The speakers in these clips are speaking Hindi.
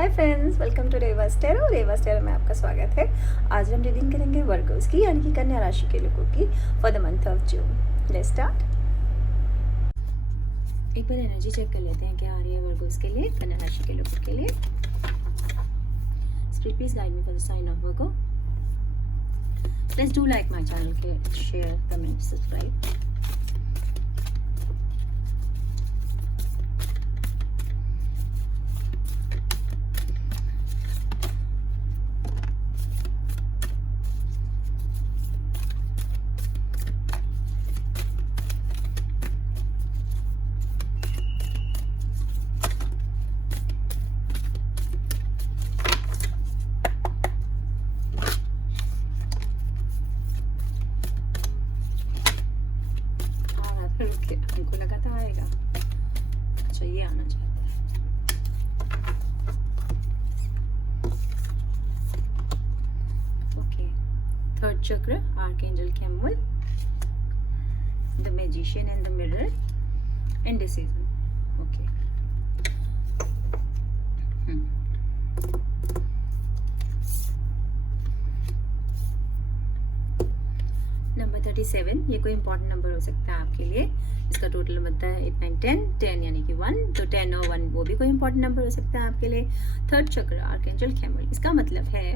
Hi friends, welcome to Reva's tarot में आपका स्वागत है। आज हम रीडिंग करेंगे वर्गोस की यानी कि कन्या राशि के लोगों की for the month of June. Let's start. एक बार एनर्जी चेक कर लेते हैं क्या आ रही है वर्गोस के लिए, कन्या राशि के लोगों के लिए। Spirit please guide me for the sign of Virgo. Please do like my channel, share, comment, subscribe. Okay, हमको लगा था आएगा। अच्छा, ये आना चाहता है। Okay, third chakra, archangel Chamuel, the magician and the mirror, indecision. Okay, number 37, ये कोई इंपॉर्टेंट नंबर हो सकता है आपके लिए। इसका टोटल बनता है 8, 9, 10, 10 यानी कि 1, तो 10 और 1 वो भी कोई इंपॉर्टेंट नंबर हो सकता है आपके लिए। थर्ड चक्र, आर्कएंजल कैमुअल, इसका मतलब है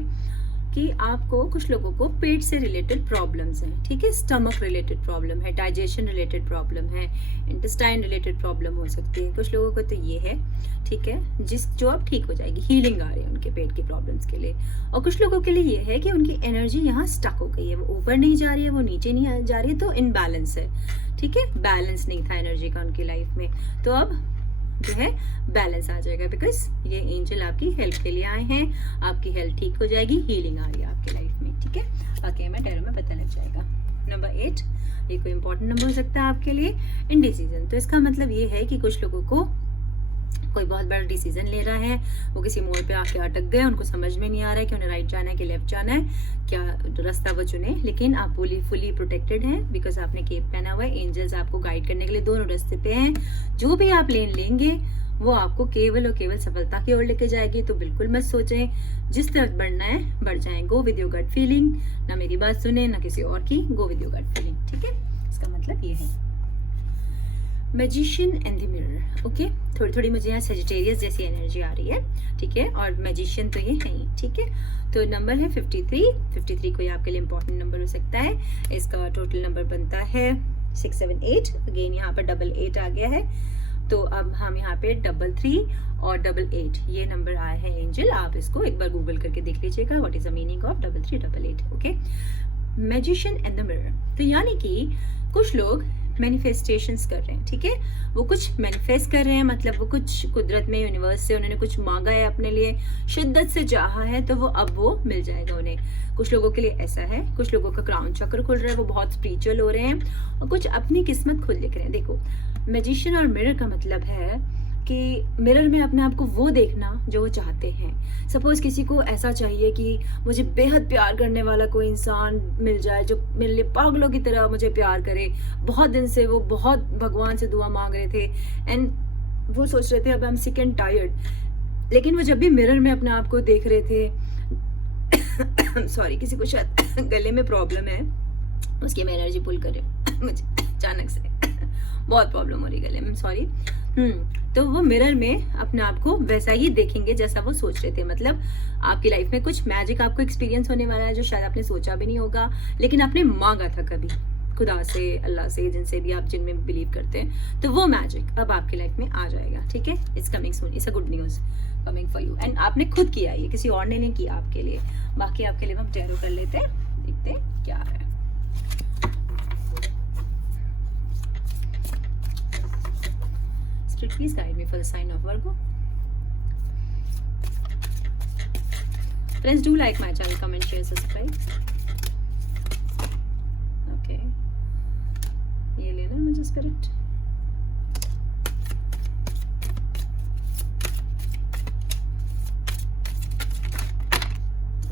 कि आपको कुछ लोगों को पेट से रिलेटेड प्रॉब्लम्स हैं, ठीक है, स्टमक रिलेटेड प्रॉब्लम है, डाइजेशन रिलेटेड प्रॉब्लम है, इंटेस्टाइन रिलेटेड प्रॉब्लम हो सकती है कुछ लोगों को, तो ये है, ठीक है, जो अब ठीक हो जाएगी, हीलिंग आ रही है उनके पेट की प्रॉब्लम्स के लिए। और कुछ लोगों के लिए ये है कि उनकी एनर्जी यहाँ स्टक हो गई है, वो ऊपर नहीं जा रही है, वो नीचे नहीं जा रही है, तो इनबैलेंस है, ठीक है, बैलेंस नहीं था एनर्जी का उनकी लाइफ में, तो अब जो है बैलेंस आ जाएगा, बिकॉज ये एंजल आपकी हेल्प के लिए आए हैं, आपकी हेल्थ ठीक हो जाएगी, हीलिंग आ रही है आपकी लाइफ में, ठीक है। बाकी हमें टैरो में पता लग जाएगा। नंबर 8, ये कोई इंपॉर्टेंट नंबर हो सकता है आपके लिए, इंडिसीजन। तो इसका मतलब ये है कि कुछ लोगों को कोई बहुत बड़ा डिसीजन ले रहा है, वो किसी मोड़ पे आके अटक गए, उनको समझ में नहीं आ रहा है कि उन्हें राइट जाना है कि लेफ्ट जाना है, क्या रास्ता वो चुने, लेकिन आप फुली प्रोटेक्टेड हैं बिकॉज आपने केप पहना हुआ है। एंजल्स आपको गाइड करने के लिए दोनों रास्ते पे हैं। जो भी आप लेन लेंगे वो आपको केवल और केवल सफलता की ओर लेके जाएगी, तो बिल्कुल मत सोचें, जिस तरफ बढ़ना है बढ़ जाएं। Go with your gut feeling, ना मेरी बात सुने ना किसी और की, go with your gut feeling, ठीक है। इसका मतलब ये है magician and the mirror. Okay, थोड़ी थोड़ी मुझे यहाँ सेजिटेरियस जैसी एनर्जी आ रही है, ठीक है, और मैजिशियन तो ये है ही, ठीक है। तो नंबर है 53 कोई आपके लिए इंपॉर्टेंट नंबर हो सकता है। इसका टोटल नंबर बनता है 6, 7, 8। अगेन यहाँ पर 8 आ गया है, तो अब हम यहाँ पे 3 और 8 ये नंबर आए हैं एंजल। आप इसको एक बार गूगल करके देख लीजिएगा, what is the meaning of 3, 8। Okay, magician and the mirror, तो यानी कि कुछ लोग मैनिफेस्टेशंस कर रहे हैं, ठीक है, वो कुछ मैनिफेस्ट कर रहे हैं, मतलब वो कुछ कुदरत में, यूनिवर्स से उन्होंने कुछ मांगा है अपने लिए, शिद्दत से चाहा है, तो वो अब वो मिल जाएगा उन्हें। कुछ लोगों के लिए ऐसा है, कुछ लोगों का क्राउन चक्र खुल रहा है, वो बहुत स्पिरिचुअल हो रहे हैं, और कुछ अपनी किस्मत खुद लिख रहे हैं। देखो, मैजिशियन और मिरर का मतलब है कि मिरर में अपने आप को वो देखना जो वो चाहते हैं। सपोज किसी को ऐसा चाहिए कि मुझे बेहद प्यार करने वाला कोई इंसान मिल जाए जो मेरे लिए पागलों की तरह मुझे प्यार करे। बहुत दिन से वो बहुत भगवान से दुआ मांग रहे थे, एंड वो सोच रहे थे अब I am sick and tired, लेकिन वो जब भी मिरर में अपने आप को देख रहे थे सॉरी, किसी को शायद गले में प्रॉब्लम है, उसकी मैं एनर्जी पुल कर रही हूँ मुझे अचानक से बहुत प्रॉब्लम हो रही गले में, सॉरी। तो वो मिरर में अपने आप को वैसा ही देखेंगे जैसा वो सोच रहे थे। मतलब आपकी लाइफ में कुछ मैजिक आपको एक्सपीरियंस होने वाला है जो शायद आपने सोचा भी नहीं होगा, लेकिन आपने मांगा था कभी खुदा से, अल्लाह से, जिनसे भी आप जिनमें बिलीव करते हैं, तो वो मैजिक अब आपकी लाइफ में आ जाएगा, ठीक है। It's coming soon, it's a good news coming for you, and आपने खुद किया ये, किसी और ने नहीं किया आपके लिए। बाकी आपके लिए हम टैरो कर लेते हैं, देखते हैं क्या है। Please guide me for the sign of Virgo. Friends, do like my channel, comment, share, subscribe. Okay, ये लेना मुझे spirit.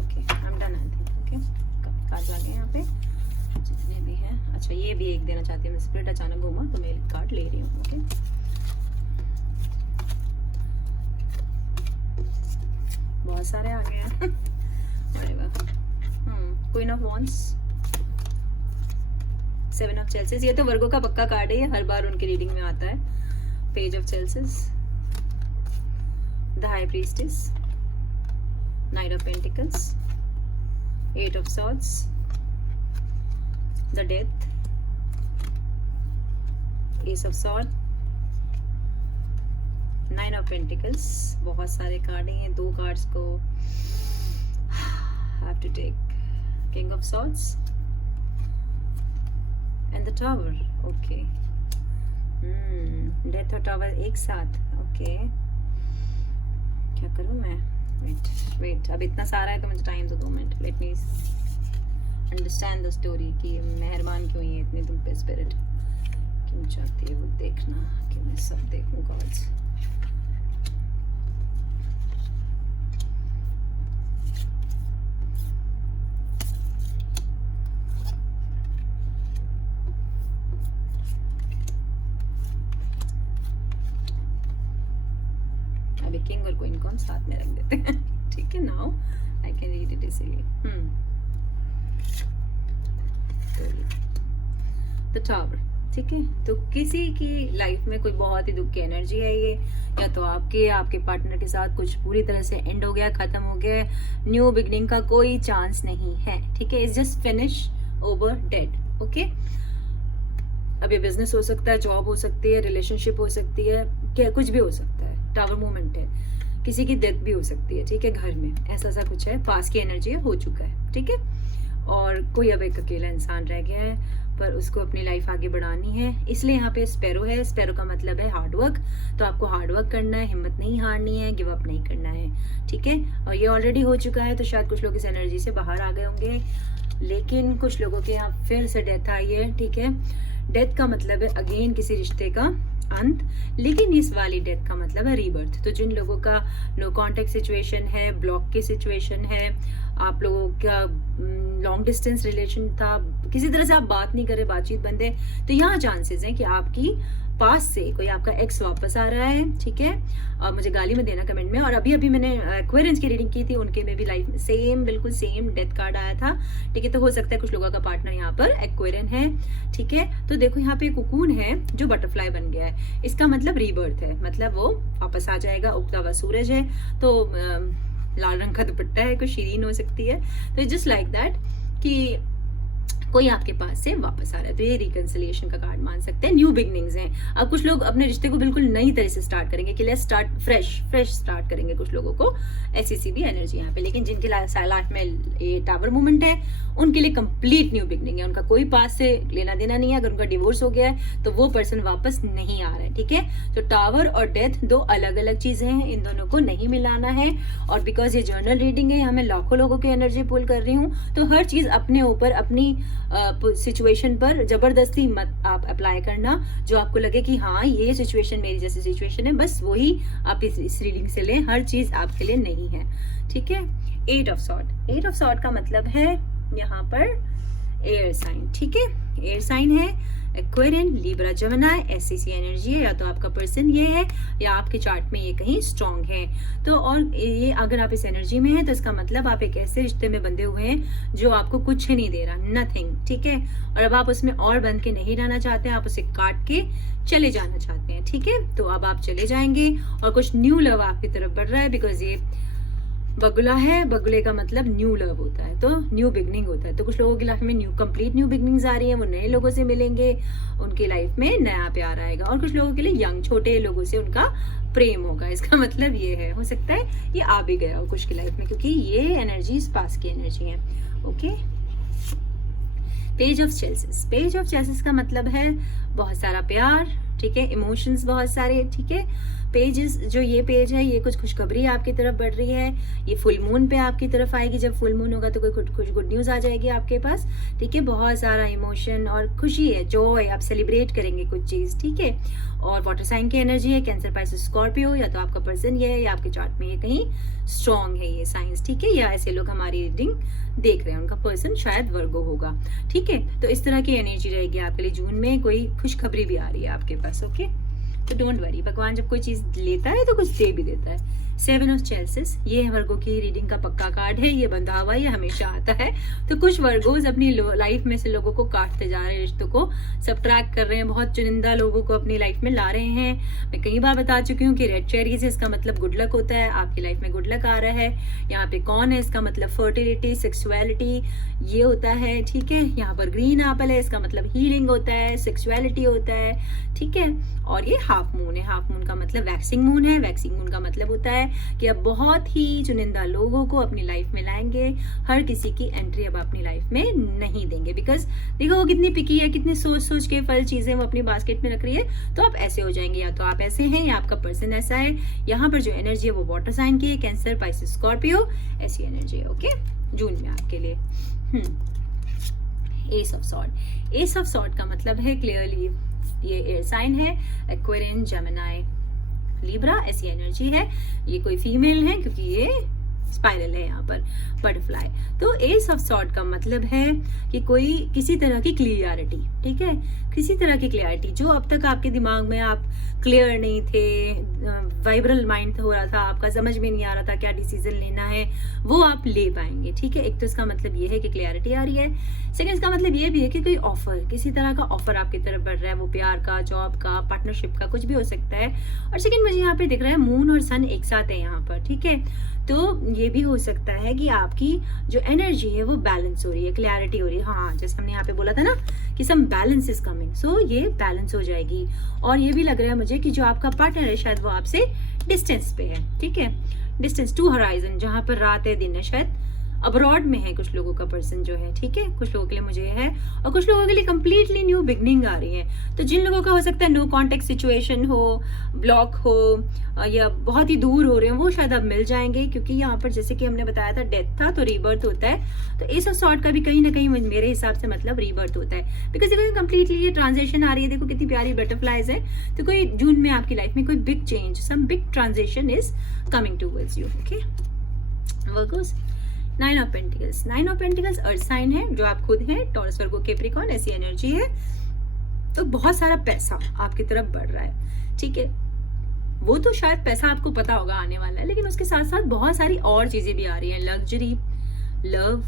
Okay, I'm done I think. Okay, card आ गए यहाँ पे जितने भी हैं। अच्छा, ये भी एक देना चाहती हूँ मैं, स्पिरिट अचानक घूमा तो मैं कार्ड ले रही हूँ। ओके, बहुत सारे आ गए हैं। अरे वाह। क्वीन ऑफ वॉन्ड्स, 7 ऑफ चेल्सिस, ये तो वर्गो का पक्का कार्ड है, ये हर बार उनकी रीडिंग में आता है। Page of chalices, the high priestess, knight of pentacles, 8 of swords, the death, ace of sword, 9 of pentacles. बहुत सारे कार्ड हैं, 2 कार्ड्स को have to take, king of swords and the tower. Okay, death और टावर एक साथ। ओके, क्या करूं मैं? वेट, अब इतना सारा है तो मुझे टाइम दो 2 minute. Let me understand the story कि मेहरबान क्यों है इतनी तुम पे स्पिरिट, क्यों चाहती है वो देखना कि मैं सब देखूं कार्ड्स। अभी किंग और क्वीन को हम साथ में रख देते हैं, ठीक है। Now I can read it easily. The tower, ठीक है। तो किसी की लाइफ में कोई बहुत ही दुख की एनर्जी है ये, या तो आपके पार्टनर के साथ कुछ पूरी तरह से एंड हो गया, खत्म हो गया, न्यू बिगनिंग का कोई चांस नहीं है, ठीक है। It's just finish, over, dead. Okay, अब ये बिजनेस हो सकता है, जॉब हो सकती है, रिलेशनशिप हो सकती है, क्या कुछ भी हो सकता है। टावर मूवमेंट है, किसी की डेथ भी हो सकती है, ठीक है। घर में ऐसा सा कुछ है, पास की एनर्जी है, हो चुका है, ठीक है। और कोई अब एक अकेला इंसान रह गया है, पर उसको अपनी लाइफ आगे बढ़ानी है, इसलिए यहाँ पे स्पैरो है। स्पैरो का मतलब है हार्डवर्क, तो आपको हार्डवर्क करना है, हिम्मत नहीं हारनी है, गिव अप नहीं करना है, ठीक है। और ये ऑलरेडी हो चुका है, तो शायद कुछ लोग इस एनर्जी से बाहर आ गए होंगे, लेकिन कुछ लोगों के यहाँ फिर से डेथ आई है, ठीक है। डेथ का मतलब है अगेन किसी रिश्ते का अंत, लेकिन इस वाली डेथ का मतलब है रीबर्थ। तो जिन लोगों का नो कांटेक्ट सिचुएशन है, ब्लॉक की सिचुएशन है, आप लोगों का लॉन्ग डिस्टेंस रिलेशन था, किसी तरह से आप बात नहीं करे, बातचीत बंद है, तो यहाँ चांसेस हैं कि आपकी पास से कोई आपका एक्स वापस आ रहा है, ठीक है। और मुझे गाली में देना कमेंट में। और अभी मैंने एक्वेरियंस की रीडिंग की थी, उनके में भी लाइफ में सेम, बिल्कुल सेम डेथ कार्ड आया था, ठीक है। तो हो सकता है कुछ लोगों का पार्टनर यहाँ पर एक्वेरियन है, ठीक है। तो देखो यहाँ पे कुकून है जो बटरफ्लाई बन गया है, इसका मतलब रीबर्थ है, मतलब वो वापस आ जाएगा। उगता हुआ सूरज है, तो लाल रंग का दुपट्टा है, कोई शीरीन हो सकती है, तो जस्ट लाइक दैट कि कोई आपके पास से वापस आ रहा है, तो ये रिकंसिलिएशन का कार्ड मान सकते हैं। न्यू बिगनिंग्स हैं, अब कुछ लोग अपने रिश्ते को बिल्कुल नई तरह से स्टार्ट करेंगे, कि लेट्स स्टार्ट फ्रेश स्टार्ट करेंगे कुछ लोगों को, ऐसी सी भी एनर्जी यहाँ पे। लेकिन जिनके लाइफ में ये टावर मूवमेंट है, उनके लिए कंप्लीट न्यू बिगनिंग है, उनका कोई पास से लेना देना नहीं है। अगर उनका डिवोर्स हो गया है तो वो पर्सन वापस नहीं आ रहा है, ठीक है। तो टावर और डेथ 2 अलग अलग चीजें हैं, इन दोनों को नहीं मिलाना है। और बिकॉज ये जर्नल रीडिंग है, यहाँ मैं लाखों लोगों की एनर्जी पुल कर रही हूँ, तो हर चीज अपने ऊपर, अपनी सिचुएशन पर जबरदस्ती मत आप अप्लाई करना। जो आपको लगे कि हाँ ये सिचुएशन मेरी जैसी सिचुएशन है, बस वही आप इस रीडिंग से लें, हर चीज आपके लिए नहीं है, ठीक है। 8 ऑफ सॉर्ड, 8 ऑफ सॉर्ड का मतलब है यहाँ पर एयर साइन, ठीक है। एयर साइन है, एक्वेरियन, लिब्रा, जेमिनी, ऐसी एनर्जी है। या तो आपका पर्सन ये है, या आपके चार्ट में ये कहीं स्ट्रांग है। तो और ये अगर आप इस एनर्जी में हैं, तो इसका मतलब आप एक ऐसे रिश्ते में बंधे हुए हैं जो आपको कुछ नहीं दे रहा, नथिंग, ठीक है। और अब आप उसमें और बंध के नहीं रहना चाहते, आप उसे काट के चले जाना चाहते हैं, ठीक है। तो अब आप चले जाएंगे और कुछ न्यू लव आपकी तरफ बढ़ रहा है, बिकॉज ये बगुला है, बगुले का मतलब न्यू लव होता है, तो न्यू बिगनिंग होता है। तो कुछ लोगों की लाइफ में कंप्लीट न्यू बिगनिंग्स आ रही हैं, वो नए लोगों से मिलेंगे, उनकी लाइफ में नया प्यार आएगा। और कुछ लोगों के लिए यंग छोटे लोगों से उनका प्रेम होगा, इसका मतलब ये है। हो सकता है ये आ भी गया हो कुछ की लाइफ में, क्योंकि ये एनर्जी पास की एनर्जी है, okay. Page of chalices, page of chalices का मतलब है बहुत सारा प्यार, ठीक है, इमोशंस बहुत सारे, ठीक है। पेजेस, जो ये पेज है, ये कुछ खुशखबरी आपकी तरफ बढ़ रही है, ये फुल मून पे आपकी तरफ आएगी। जब फुल मून होगा तो कोई कुछ गुड न्यूज आ जाएगी आपके पास, ठीक है। बहुत सारा इमोशन और खुशी है, जॉय, आप सेलिब्रेट करेंगे कुछ चीज, ठीक है। और वाटर साइन की एनर्जी है, कैंसर, पाइसेस, स्कॉर्पियो, या तो आपका पर्सन ये है, या आपके चार्ट में ये कहीं स्ट्रॉन्ग है ये साइंस, ठीक है। या ऐसे लोग हमारी रीडिंग देख रहे हैं, उनका पर्सन शायद वर्गो होगा, ठीक है। तो इस तरह की एनर्जी रहेगी आपके लिए। जून में कोई खुशखबरी भी आ रही है आपके पास, ओके। तो डोंट वरी, भगवान जब कोई चीज लेता है तो कुछ दे भी देता है। 7 ऑफ चेल्सिस, ये वर्गों की रीडिंग का पक्का कार्ड है, ये बंधा हुआ ये हमेशा आता है। तो कुछ वर्गोज अपनी लाइफ में से लोगों को काटते जा रहे हैं, रिश्तों को सबट्रैक्ट कर रहे हैं, बहुत चुनिंदा लोगों को अपनी लाइफ में ला रहे हैं। मैं कई बार बता चुकी हूँ कि रेड चेरीज है, इसका मतलब गुड लक होता है, आपकी लाइफ में गुड लक आ रहा है। यहाँ पे कौन है, इसका मतलब फर्टिलिटी, सेक्सुअलिटी ये होता है, ठीक है। यहाँ पर ग्रीन एप्पल है, इसका मतलब हीलिंग होता है, सेक्सुअलिटी होता है, ठीक है। और ये हाफ मून है, हाफ मून का मतलब वैक्सिंग मून है। वैक्सिंग मून का मतलब होता है कि अब बहुत ही चुनिंदा लोगों को अपनी लाइफ में लाएंगे, हर किसी की एंट्री अब अपनी लाइफ में नहीं देंगे, बिकॉज देखो वो कितनी पिकी है, कितने सोच सोच के फल चीजें वो अपनी बास्केट में रख रही है। तो आप ऐसे हो जाएंगे, या तो आप ऐसे हैं या आपका पर्सन ऐसा है। यहाँ पर जो एनर्जी है वो वाटर साइन की है, कैंसर, पाइसेस, स्कॉर्पियो, ऐसी एनर्जी है। ओके, जून में आपके लिए S of sword. S of sword का मतलब है क्लियरली ये एयर साइन है, एक्वेरियन, जेमिनी, लिब्रा, ऐसी एनर्जी है। ये कोई फीमेल है क्योंकि ये स्पाइरल है यहाँ पर बटरफ्लाई। तो एस ऑफ सॉर्ड का मतलब है कि कोई किसी तरह की क्लियरिटी, ठीक है, किसी तरह की क्लियरिटी जो अब तक आपके दिमाग में आप क्लियर नहीं थे, वाइब्रल माइंड हो रहा था, आपका समझ में नहीं आ रहा था क्या डिसीजन लेना है, वो आप ले पाएंगे, ठीक है। एक तो इसका मतलब ये है कि क्लियरिटी आ रही है। सेकंड इसका मतलब ये भी है कि कोई ऑफर, किसी तरह का ऑफर आपकी तरफ बढ़ रहा है, वो प्यार का, जॉब का, पार्टनरशिप का, कुछ भी हो सकता है। और सेकंड मुझे यहाँ पे दिख रहा है मून और सन एक साथ है यहाँ पर, ठीक है। तो ये भी हो सकता है कि आपकी जो एनर्जी है वो बैलेंस हो रही है, क्लैरिटी हो रही है। हाँ, जैसे हमने यहाँ पे बोला था ना कि सम बैलेंस इज कमिंग, सो ये बैलेंस हो जाएगी। और ये भी लग रहा है मुझे कि जो आपका पार्टनर है शायद वो आपसे डिस्टेंस पे है, ठीक है, डिस्टेंस टू हराइजन, जहाँ पर रात है दिन है, शायद अब्रॉड में है कुछ लोगों का पर्सन जो है, ठीक है। कुछ लोगों के लिए मुझे है और कुछ लोगों के लिए कंप्लीटली न्यू बिगनिंग आ रही है। तो जिन लोगों का हो सकता है नो कॉन्टेक्ट सिचुएशन हो, ब्लॉक हो या बहुत ही दूर हो रहे हो, वो शायद अब मिल जाएंगे, क्योंकि यहाँ पर जैसे कि हमने बताया था डेथ था तो रीबर्थ होता है। तो एस ऑफ सॉर्ड का भी कहीं ना कहीं मेरे हिसाब से मतलब रीबर्थ होता है, बिकॉज देखो कंप्लीटली ये ट्रांजेक्शन आ रही है, देखो कितनी प्यारी बटरफ्लाइज है। तो कोई जून में आपकी लाइफ में कोई big change, some big transaction is coming towards you. Okay, Virgos, 9 of pentacles. 9 of pentacles earth sign है, जो आप खुद हैं, टॉरस, वर्गो, कैप्रिकॉर्न, ऐसी एनर्जी है। तो बहुत सारा पैसा आपकी तरफ बढ़ रहा है, ठीक है। वो तो शायद पैसा आपको पता होगा आने वाला है, लेकिन उसके साथ साथ बहुत सारी और चीजें भी आ रही हैं, लग्जरी, लव,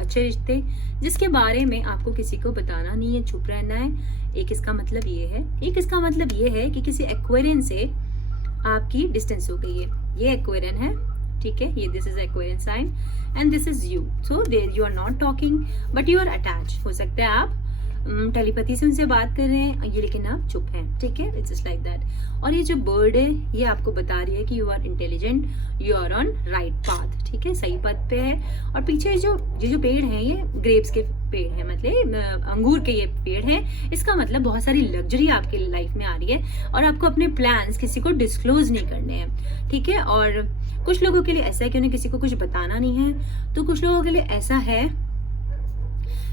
अच्छे रिश्ते, जिसके बारे में आपको किसी को बताना नहीं है, चुप रहना है। एक इसका मतलब ये है, एक इसका मतलब ये है कि किसी एक्वेरियन से आपकी डिस्टेंस हो गई है। ये एक्वेरियन है, ठीक है, ये this is Aquarian sign and this is you. So there you are not talking but you are attach. हो सकता है आप टेलीपैथी से उनसे बात कर रहे हैं ये, लेकिन आप चुप हैं, ठीक है, इट्स जस्ट लाइक दैट। और ये जो बर्ड है ये आपको बता रही है कि you are intelligent, you are on right path, ठीक है, सही पथ पे है। और पीछे जो पेड़ हैं ये ग्रेप्स के पेड़ है, मतलब अंगूर के ये पेड़ है। इसका मतलब बहुत सारी लग्जरी आपकी लाइफ में आ रही है और आपको अपने प्लान्स किसी को डिस्क्लोज नहीं करने हैं, ठीक है। और कुछ लोगों के लिए ऐसा है कि उन्हें किसी को कुछ बताना नहीं है, तो कुछ लोगों के लिए ऐसा है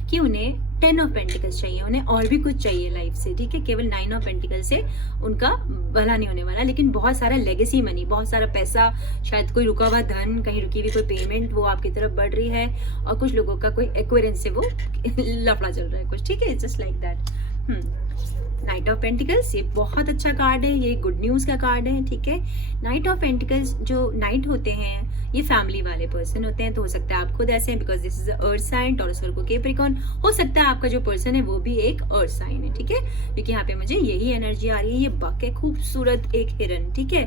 कि उन्हें 10 ऑफ पेंटिकल्स चाहिए, उन्हें और भी कुछ चाहिए लाइफ से, ठीक है। केवल 9 ऑफ पेंटिकल्स से उनका भला नहीं होने वाला, लेकिन बहुत सारा लेगेसी मनी, बहुत सारा पैसा, शायद कोई रुका हुआ धन, कहीं रुकी हुई कोई पेमेंट वो आपकी तरफ बढ़ रही है। और कुछ लोगों का कोई एक्वेरियंस से वो लफड़ा चल रहा है कुछ, ठीक है, just like that. Night of pentacles ये बहुत अच्छा कार्ड है, ये गुड न्यूज का कार्ड है, ठीक है। नाइट ऑफ पेंटिकल्स जो नाइट होते हैं ये फैमिली वाले पर्सन होते हैं, तो हो सकता है आप खुद ऐसे हैं, because this is earth sign, Taurus, Virgo, Capricorn. हो सकता है आपका जो पर्सन है वो भी एक अर्थ साइन है, ठीक है, क्योंकि यहाँ पे मुझे यही एनर्जी आ रही है। ये बक है, खूबसूरत एक हिरन, ठीक है।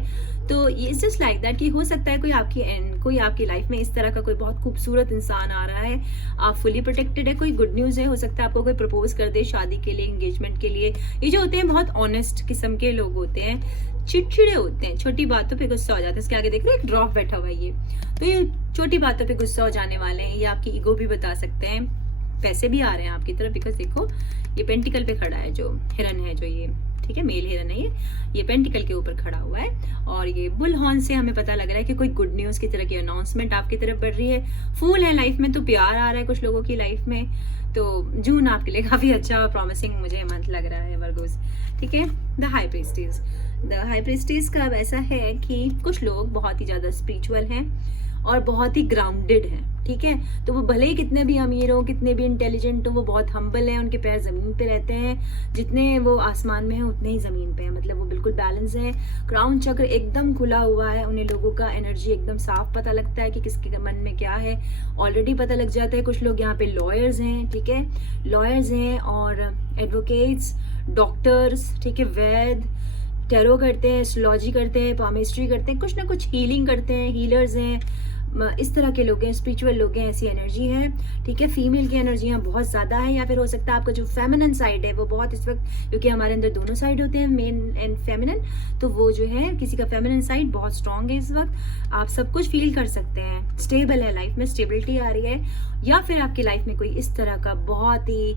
तो ये जस्ट लाइक दैट कि हो सकता है कोई आपकी लाइफ में इस तरह का कोई बहुत खूबसूरत इंसान आ रहा है, आप फुली प्रोटेक्टेड है, कोई गुड न्यूज है। हो सकता है आपको कोई प्रपोज कर दे शादी के लिए, एंगेजमेंट के लिए। ये जो होते हैं बहुत ऑनेस्ट किस्म के लोग होते हैं, चिड़चिड़े होते हैं, छोटी बातों पे गुस्सा हो जाते हैं। इसके आगे देख रहे हो एक ड्रॉप बैठा हुआ है ये, तो ये छोटी बातों पे गुस्सा हो जाने वाले हैं, ये आपकी ईगो भी बता सकते हैं। पैसे भी आ रहे हैं आपकी तरफ, बिकॉज देखो ये पेंटिकल पे खड़ा है, जो हिरन है, जो ये, ठीक है, मेल हिरन है ये पेंटिकल के ऊपर खड़ा हुआ है। और ये बुल हॉर्न से हमें पता लग रहा है कि कोई गुड न्यूज की तरह की अनाउंसमेंट आपकी तरफ बढ़ रही है। फूल है लाइफ में, तो प्यार आ रहा है कुछ लोगों की लाइफ में। तो जून आपके लिए काफी अच्छा और प्रॉमिसिंग मुझे मंथ लग रहा है, वर्गोस, ठीक है। The high priestess, the high priestess का अब ऐसा है कि कुछ लोग बहुत ही ज्यादा स्पिरिचुअल हैं और बहुत ही ग्राउंडेड हैं, ठीक है। तो वो भले ही कितने भी अमीर हो, कितने भी इंटेलिजेंट हो, वो बहुत हम्बल हैं, उनके पैर ज़मीन पे रहते हैं, जितने वो आसमान में हैं उतने ही ज़मीन पे हैं, मतलब वो बिल्कुल बैलेंस है। क्राउन चक्र एकदम खुला हुआ है, उन्हें लोगों का एनर्जी एकदम साफ पता लगता है कि किसके मन में क्या है, ऑलरेडी पता लग जाता है। कुछ लोग यहाँ पे लॉयर्स हैं, ठीक है, लॉयर्स हैं और एडवोकेट्स, डॉक्टर्स, ठीक है, वैद, टैरो करते हैं, एस्ट्रोलॉजी करते हैं, पामिस्ट्री करते हैं, कुछ ना कुछ हीलिंग करते हैं, हीलर्स हैं, इस तरह के लोग हैं, स्पिरिचुअल लोग हैं, ऐसी एनर्जी है, ठीक है। फीमेल की एनर्जी यहाँ बहुत ज़्यादा है, या फिर हो सकता है आपका जो फेमिनन साइड है वो बहुत इस वक्त, क्योंकि हमारे अंदर दोनों साइड होते हैं, मेन एंड फेमिनन, तो वो जो है किसी का फेमिनन साइड बहुत स्ट्रांग है इस वक्त। आप सब कुछ फील कर सकते हैं, स्टेबल है, लाइफ में स्टेबिलिटी आ रही है, या फिर आपकी लाइफ में कोई इस तरह का बहुत ही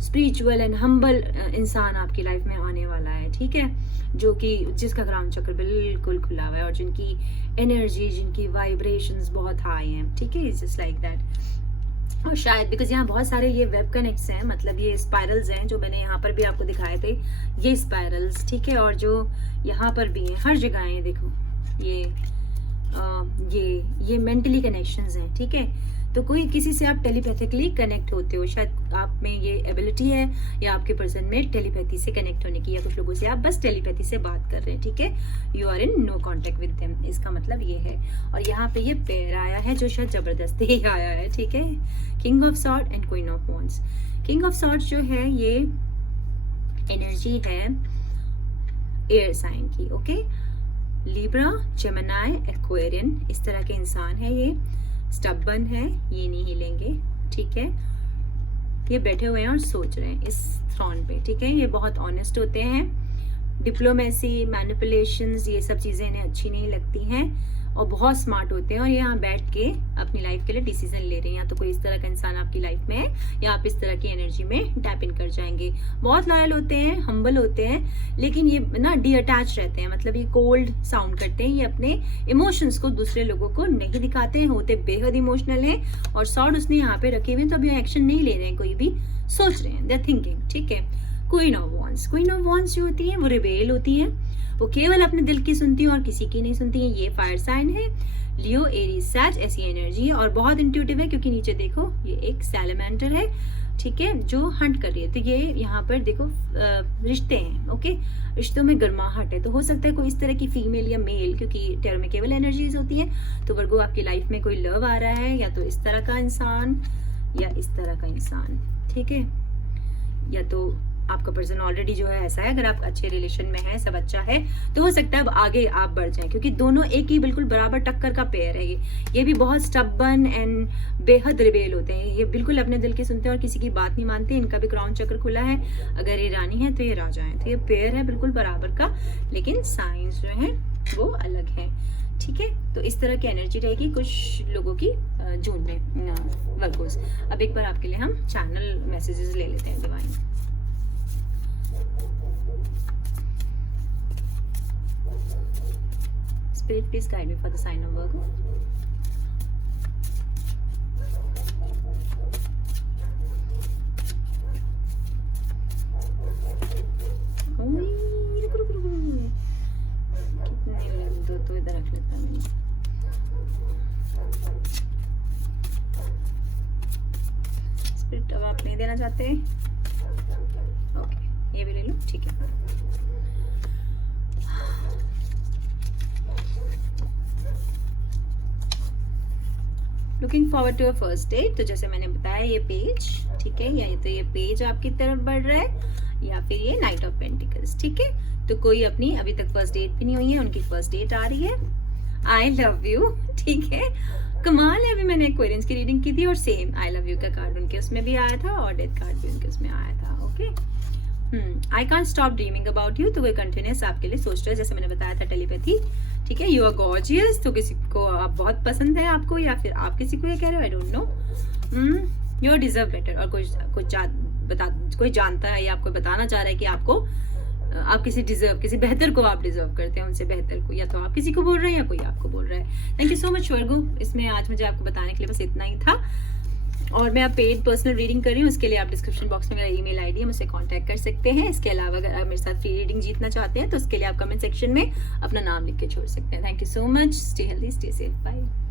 स्पिरिचुअल एंड हम्बल इंसान आपकी लाइफ में आने वाला है, ठीक है, जो कि जिसका क्राउन चक्र बिल्कुल खुला हुआ है और जिनकी एनर्जी, जिनकी वाइब्रेशंस बहुत हाई हैं, ठीक है, इट्स जस्ट लाइक दैट। और शायद बिकॉज यहाँ बहुत सारे ये वेब कनेक्ट्स हैं, मतलब ये स्पाइरल्स हैं जो मैंने यहाँ पर भी आपको दिखाए थे, ये स्पाइरल्स, ठीक है, और जो यहाँ पर भी हैं, हर जगह हैं, देखो ये मेंटली कनेक्शंस हैं, ठीक है। तो कोई किसी से आप टेलीपैथिकली कनेक्ट होते हो, शायद आप में ये एबिलिटी है, या आपके पर्सन में टेलीपैथी से कनेक्ट होने की, या कुछ लोगों से आप बस टेलीपैथी से बात कर रहे हैं, ठीक है, you are in no contact with them, इसका मतलब ये है। और यहाँ पे ये पेयर आया है जो शायद जबरदस्ती आया है, ठीक है, king of sword and queen of wands. King of sword जो है ये एनर्जी है एयर साइन की, ओके, लिब्रा, जेमिनी, एक्वेरियन, इस तरह के इंसान है ये, स्टबन है, ये नहीं हिलेंगे, ठीक है, ये बैठे हुए हैं और सोच रहे हैं इस थ्रोन पे, ठीक है, ये बहुत ऑनेस्ट होते हैं, डिप्लोमेसी, मैनिपुलेशंस, ये सब चीज़ें इन्हें अच्छी नहीं लगती हैं, और बहुत स्मार्ट होते हैं, और ये यहाँ बैठ के अपनी लाइफ के लिए डिसीजन ले रहे हैं, या तो कोई इस तरह का इंसान आपकी लाइफ में है, या आप इस तरह की एनर्जी में टैप इन कर जाएंगे। बहुत लॉयल होते हैं, हम्बल होते हैं, लेकिन ये ना डी अटैच रहते हैं, मतलब ये कोल्ड साउंड करते हैं, ये अपने इमोशंस को दूसरे लोगों को नहीं दिखाते हैं, होते बेहद इमोशनल हैं। और सॉर्ड उसने यहाँ पे रखे हुए हैं, तो अभी एक्शन नहीं ले रहे हैं, कोई भी सोच रहे हैं, दे आर थिंकिंग, ठीक है। Queen of wands, queen of wands जो होती है वो रिबेल होती है, वो केवल अपने दिल की सुनती है और किसी की नहीं सुनती है। ये फायर साइन है, लियो, एरीज, सैज, ऐसी एनर्जी है, और बहुत इंट्यूटिव है, क्योंकि नीचे देखो ये एक सैलमेंडर है, ठीक है, जो हंट कर रही है। तो ये यहाँ पर देखो रिश्ते हैं, ओके, रिश्तों में गर्माहट है, तो हो सकता है कोई इस तरह की फीमेल या मेल, क्योंकि टैरो में केवल एनर्जीज होती है, तो वर्गो आपकी लाइफ में कोई लव आ रहा है, या तो इस तरह का इंसान या इस तरह का इंसान, ठीक है, या तो आपका पर्सन ऑलरेडी जो है ऐसा है, अगर आप अच्छे रिलेशन में हैं, सब अच्छा है, तो हो सकता है अब आगे आप बढ़ जाएं, क्योंकि दोनों एक ही बिल्कुल बराबर टक्कर का पेयर है। ये भी बहुत स्टबन एंड बेहद रिबेल होते हैं, ये बिल्कुल अपने दिल की सुनते हैं और किसी की बात नहीं मानते। इनका भी क्राउन चक्र खुला है, अगर ये रानी है तो ये राजा है, तो ये पेयर है बिल्कुल बराबर का, लेकिन साइंस जो है वो अलग है, ठीक है। तो इस तरह की एनर्जी रहेगी कुछ लोगों की जून में, वर्गोस। अब एक बार आपके लिए हम चैनल मैसेजेस ले लेते हैं divine. Spirit, please guide me for the sign of Virgo. कितने दो तो इधर रख लेता हूँ। स्पिरिट अब आप नहीं देना चाहते? ओके, ये भी ले लो, ठीक है। Looking forward to your first date, तो जैसे मैंने बताया ये पेज, ठीक है, या तो ये पेज आपकी तरफ बढ़ रहा है, या फिर ये नाइट ऑफ पेंटिकल्स, ठीक है। तो कोई अपनी अभी तक फर्स्ट डेट भी नहीं हुई है, उनकी फर्स्ट डेट आ रही है, आई लव यू, ठीक है, कमाल है। अभी मैंने एक्वेरियंस की रीडिंग की थी और सेम आई लव यू का कार्ड उनके उसमें भी आया था, और डेथ कार्ड भी उनके उसमें आया था, okay. I can't stop dreaming about you, तो कोई कंटिन्यूस आपके लिए सोच रहा है, जैसे मैंने बताया था टेलीपैथी, ठीक है। यू आर गॉर्जियस, तो किसी को आप बहुत पसंद है आपको, या फिर आप किसी को ये कह रहे हो, I don't know. You are deserve better, और कोई जानता है या आपको बताना चाह रहा है कि आपको आप किसी बेहतर को आप डिजर्व करते हैं, उनसे बेहतर को, या तो आप किसी को बोल रहे हैं या कोई आपको बोल रहा है। थैंक यू सो मच वर्गो, इसमें आज मुझे आपको बताने के लिए बस इतना ही था। और मैं आप पेड पर्सनल रीडिंग कर रही हूँ, उसके लिए आप डिस्क्रिप्शन बॉक्स में मेरा ईमेल आईडी है, मुझसे कांटेक्ट कर सकते हैं। इसके अलावा अगर आप मेरे साथ फ्री रीडिंग जीतना चाहते हैं तो उसके लिए आप कमेंट सेक्शन में अपना नाम लिख के छोड़ सकते हैं। Thank you so much, stay healthy, stay safe, bye.